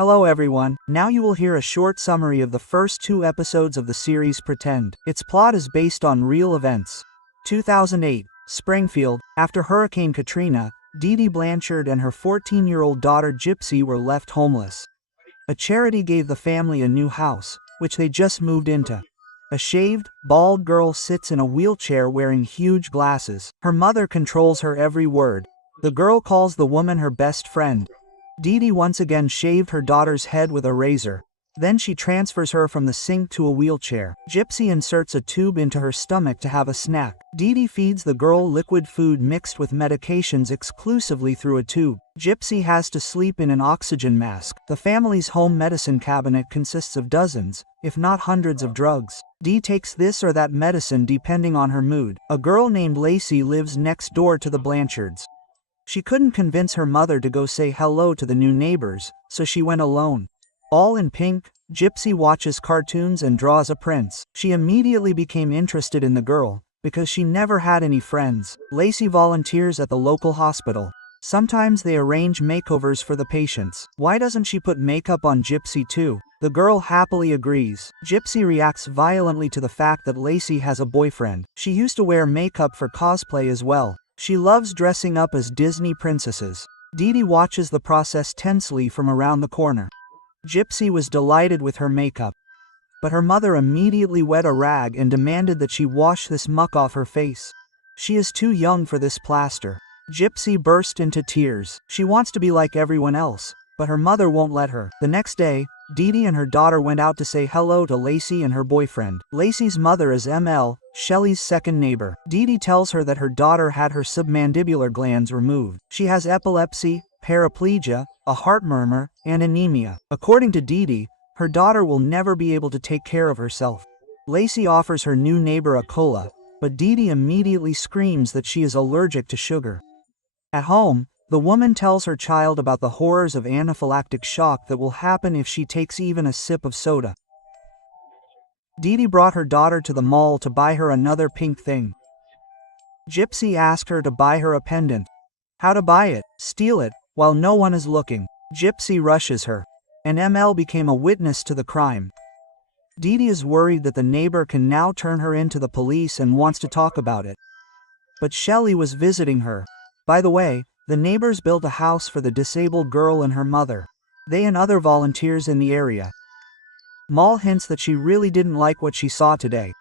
Hello everyone, now you will hear a short summary of the first 2 episodes of the series Pretend. Its plot is based on real events. 2008, Springfield, after Hurricane Katrina, Dee Dee Blanchard and her 14-year-old daughter Gypsy were left homeless. A charity gave the family a new house, which they just moved into. A shaved, bald girl sits in a wheelchair wearing huge glasses. Her mother controls her every word. The girl calls the woman her best friend. Dee Dee once again shaved her daughter's head with a razor. Then she transfers her from the sink to a wheelchair. Gypsy inserts a tube into her stomach to have a snack. Dee Dee feeds the girl liquid food mixed with medications exclusively through a tube. Gypsy has to sleep in an oxygen mask. The family's home medicine cabinet consists of dozens, if not hundreds of drugs. Dee takes this or that medicine depending on her mood. A girl named Lacey lives next door to the Blanchards. She couldn't convince her mother to go say hello to the new neighbors, so she went alone. All in pink, Gypsy watches cartoons and draws a prince. She immediately became interested in the girl, because she never had any friends. Lacey volunteers at the local hospital. Sometimes they arrange makeovers for the patients. Why doesn't she put makeup on Gypsy too? The girl happily agrees. Gypsy reacts violently to the fact that Lacey has a boyfriend. She used to wear makeup for cosplay as well. She loves dressing up as Disney princesses. Dee Dee watches the process tensely from around the corner. Gypsy was delighted with her makeup. But her mother immediately wet a rag and demanded that she wash this muck off her face. She is too young for this plaster. Gypsy burst into tears. She wants to be like everyone else, but her mother won't let her. The next day, Dee Dee and her daughter went out to say hello to Lacey and her boyfriend. Lacey's mother is ML, Shelley's second neighbor. Dee Dee tells her that her daughter had her submandibular glands removed. She has epilepsy, paraplegia, a heart murmur, and anemia. According to Dee Dee, her daughter will never be able to take care of herself. Lacey offers her new neighbor a cola, but Dee Dee immediately screams that she is allergic to sugar. At home, the woman tells her child about the horrors of anaphylactic shock that will happen if she takes even a sip of soda. Dee Dee brought her daughter to the mall to buy her another pink thing. Gypsy asked her to buy her a pendant. How to buy it? Steal it, while no one is looking. Gypsy rushes her, and ML became a witness to the crime. Dee Dee is worried that the neighbor can now turn her into the police and wants to talk about it. But Shelley was visiting her. By the way, the neighbors built a house for the disabled girl and her mother. They and other volunteers in the area. Mal hints that she really didn't like what she saw today.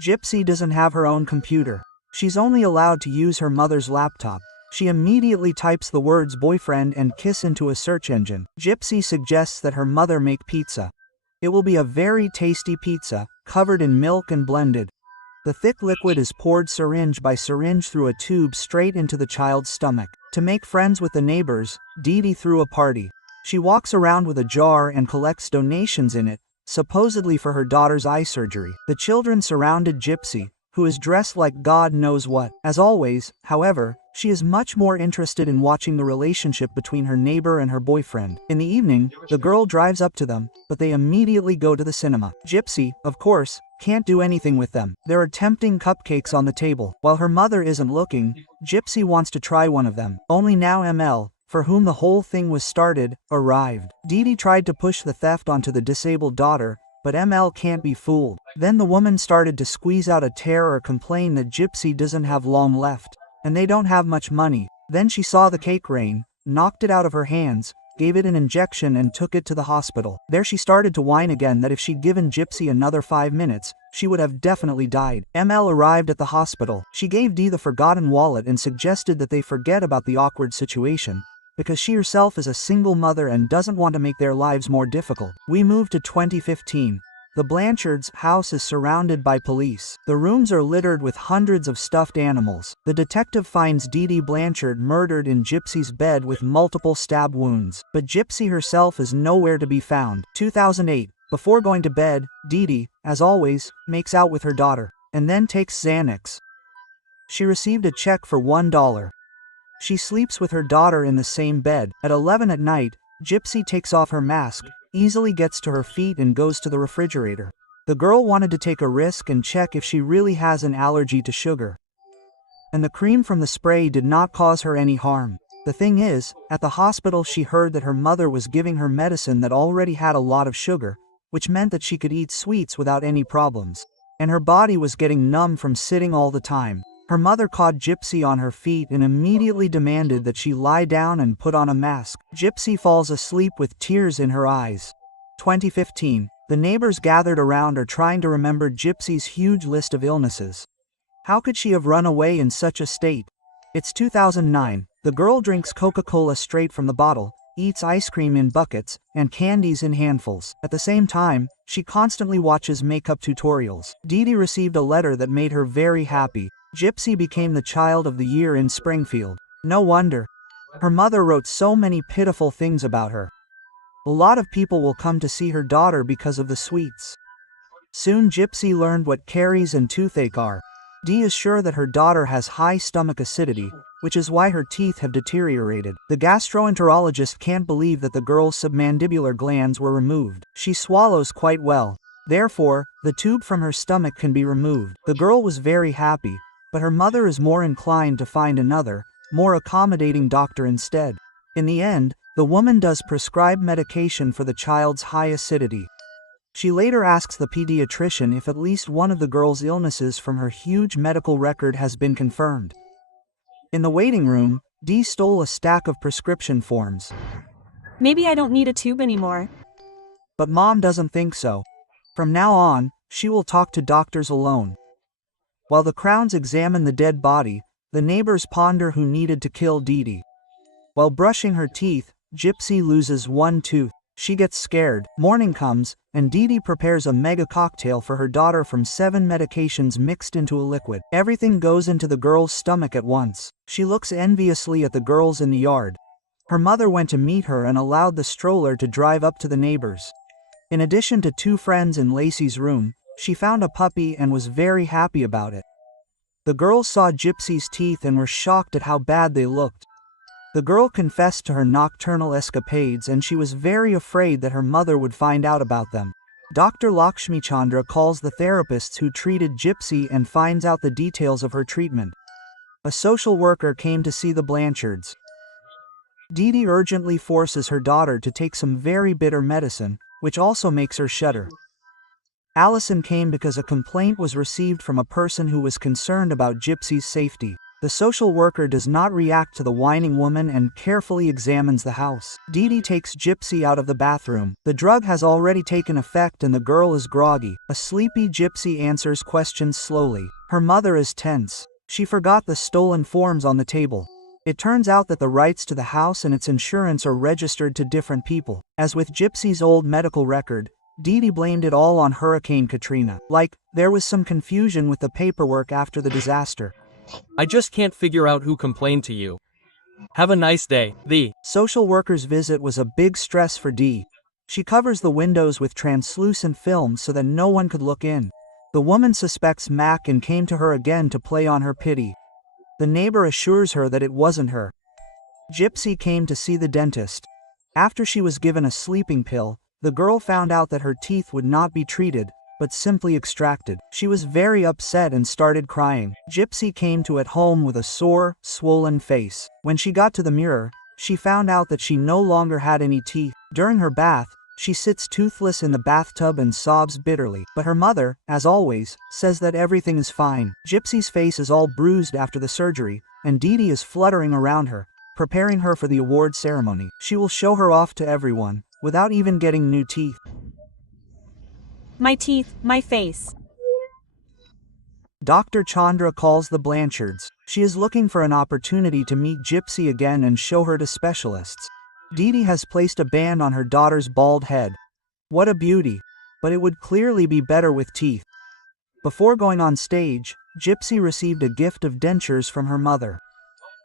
Gypsy doesn't have her own computer. She's only allowed to use her mother's laptop. She immediately types the words boyfriend and kiss into a search engine. Gypsy suggests that her mother make pizza. It will be a very tasty pizza, covered in milk and blended. The thick liquid is poured syringe by syringe through a tube straight into the child's stomach. To make friends with the neighbors, Dee Dee threw a party. She walks around with a jar and collects donations in it, supposedly for her daughter's eye surgery. The children surrounded Gypsy, who is dressed like God knows what. As always, however, she is much more interested in watching the relationship between her neighbor and her boyfriend. In the evening, the girl drives up to them, but they immediately go to the cinema. Gypsy, of course, can't do anything with them. There are tempting cupcakes on the table. While her mother isn't looking, Gypsy wants to try one of them. Only now ML, for whom the whole thing was started, arrived. Dee Dee tried to push the theft onto the disabled daughter, but ML can't be fooled. Then the woman started to squeeze out a tear or complain that Gypsy doesn't have long left, and they don't have much money. Then she saw the cake rain, knocked it out of her hands, gave it an injection and took it to the hospital. There she started to whine again that if she'd given Gypsy another 5 minutes, she would have definitely died. ML arrived at the hospital. She gave Dee the forgotten wallet and suggested that they forget about the awkward situation, because she herself is a single mother and doesn't want to make their lives more difficult. We move to 2015. The Blanchards' house is surrounded by police. The rooms are littered with hundreds of stuffed animals. The detective finds Dee Dee Blanchard murdered in Gypsy's bed with multiple stab wounds, but Gypsy herself is nowhere to be found. 2008. Before going to bed, Dee Dee, as always, makes out with her daughter, and then takes Xanax. She received a check for $1. She sleeps with her daughter in the same bed. At 11 at night, Gypsy takes off her mask, easily gets to her feet and goes to the refrigerator. The girl wanted to take a risk and check if she really has an allergy to sugar. And the cream from the spray did not cause her any harm. The thing is, at the hospital she heard that her mother was giving her medicine that already had a lot of sugar, which meant that she could eat sweets without any problems. And her body was getting numb from sitting all the time. Her mother caught Gypsy on her feet and immediately demanded that she lie down and put on a mask. Gypsy falls asleep with tears in her eyes. 2015. The neighbors gathered around her trying to remember Gypsy's huge list of illnesses. How could she have run away in such a state? It's 2009. The girl drinks Coca-Cola straight from the bottle, eats ice cream in buckets, and candies in handfuls. At the same time, she constantly watches makeup tutorials. Dee Dee received a letter that made her very happy. Gypsy became the child of the year in Springfield. No wonder. Her mother wrote so many pitiful things about her. A lot of people will come to see her daughter because of the sweets. Soon Gypsy learned what caries and toothache are. Dee is sure that her daughter has high stomach acidity, which is why her teeth have deteriorated. The gastroenterologist can't believe that the girl's submandibular glands were removed. She swallows quite well. Therefore, the tube from her stomach can be removed. The girl was very happy, but her mother is more inclined to find another, more accommodating doctor instead. In the end, the woman does prescribe medication for the child's high acidity. She later asks the pediatrician if at least one of the girl's illnesses from her huge medical record has been confirmed. In the waiting room, Dee stole a stack of prescription forms. Maybe I don't need a tube anymore. But Mom doesn't think so. From now on, she will talk to doctors alone. While the Crowns examine the dead body, the neighbors ponder who needed to kill Dee Dee. While brushing her teeth, Gypsy loses one tooth. She gets scared. Morning comes, and Dee Dee prepares a mega cocktail for her daughter from 7 medications mixed into a liquid. Everything goes into the girl's stomach at once. She looks enviously at the girls in the yard. Her mother went to meet her and allowed the stroller to drive up to the neighbors. In addition to 2 friends in Lacey's room, she found a puppy and was very happy about it. The girls saw Gypsy's teeth and were shocked at how bad they looked. The girl confessed to her nocturnal escapades and she was very afraid that her mother would find out about them. Dr. Lakshmichandra calls the therapists who treated Gypsy and finds out the details of her treatment. A social worker came to see the Blanchards. Dee Dee urgently forces her daughter to take some very bitter medicine, which also makes her shudder. Allison came because a complaint was received from a person who was concerned about Gypsy's safety. The social worker does not react to the whining woman and carefully examines the house. Dee Dee takes Gypsy out of the bathroom. The drug has already taken effect and the girl is groggy. A sleepy Gypsy answers questions slowly. Her mother is tense. She forgot the stolen forms on the table. It turns out that the rights to the house and its insurance are registered to different people. As with Gypsy's old medical record, Dee Dee blamed it all on Hurricane Katrina. There was some confusion with the paperwork after the disaster. I just can't figure out who complained to you. Have a nice day. The social worker's visit was a big stress for Dee. She covers the windows with translucent film so that no one could look in. The woman suspects Mac and came to her again to play on her pity. The neighbor assures her that it wasn't her. Gypsy came to see the dentist. After she was given a sleeping pill, the girl found out that her teeth would not be treated, but simply extracted. She was very upset and started crying. Gypsy came to at home with a sore, swollen face. When she got to the mirror, she found out that she no longer had any teeth. During her bath, she sits toothless in the bathtub and sobs bitterly. But her mother, as always, says that everything is fine. Gypsy's face is all bruised after the surgery, and Dee Dee is fluttering around her, preparing her for the award ceremony. She will show her off to everyone, without even getting new teeth. My teeth, my face. Dr. Chandra calls the Blanchards. She is looking for an opportunity to meet Gypsy again and show her to specialists. Dee Dee has placed a band on her daughter's bald head. What a beauty! But it would clearly be better with teeth. Before going on stage, Gypsy received a gift of dentures from her mother.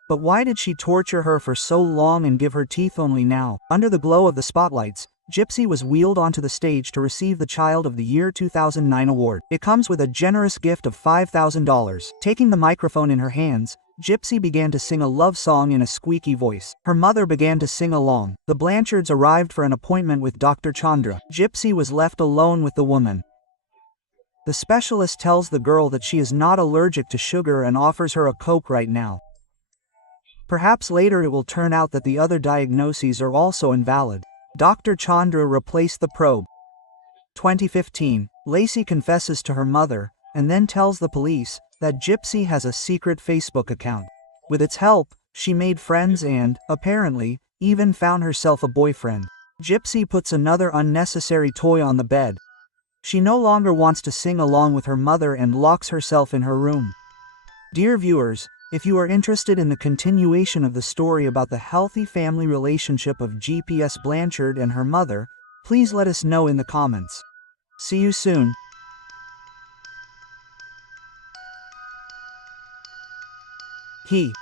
But why did she torture her for so long and give her teeth only now? Under the glow of the spotlights, Gypsy was wheeled onto the stage to receive the Child of the Year 2009 award. It comes with a generous gift of $5,000. Taking the microphone in her hands, Gypsy began to sing a love song in a squeaky voice. Her mother began to sing along. The Blanchards arrived for an appointment with Dr. Chandra. Gypsy was left alone with the woman. The specialist tells the girl that she is not allergic to sugar and offers her a Coke right now. Perhaps later it will turn out that the other diagnoses are also invalid. Dr. Chandra replaced the probe. 2015, Lacey confesses to her mother, and then tells the police, that Gypsy has a secret Facebook account. With its help, she made friends and, apparently, even found herself a boyfriend. Gypsy puts another unnecessary toy on the bed. She no longer wants to sing along with her mother and locks herself in her room. Dear viewers, if you are interested in the continuation of the story about the healthy family relationship of GPS Blanchard and her mother, please let us know in the comments. See you soon. He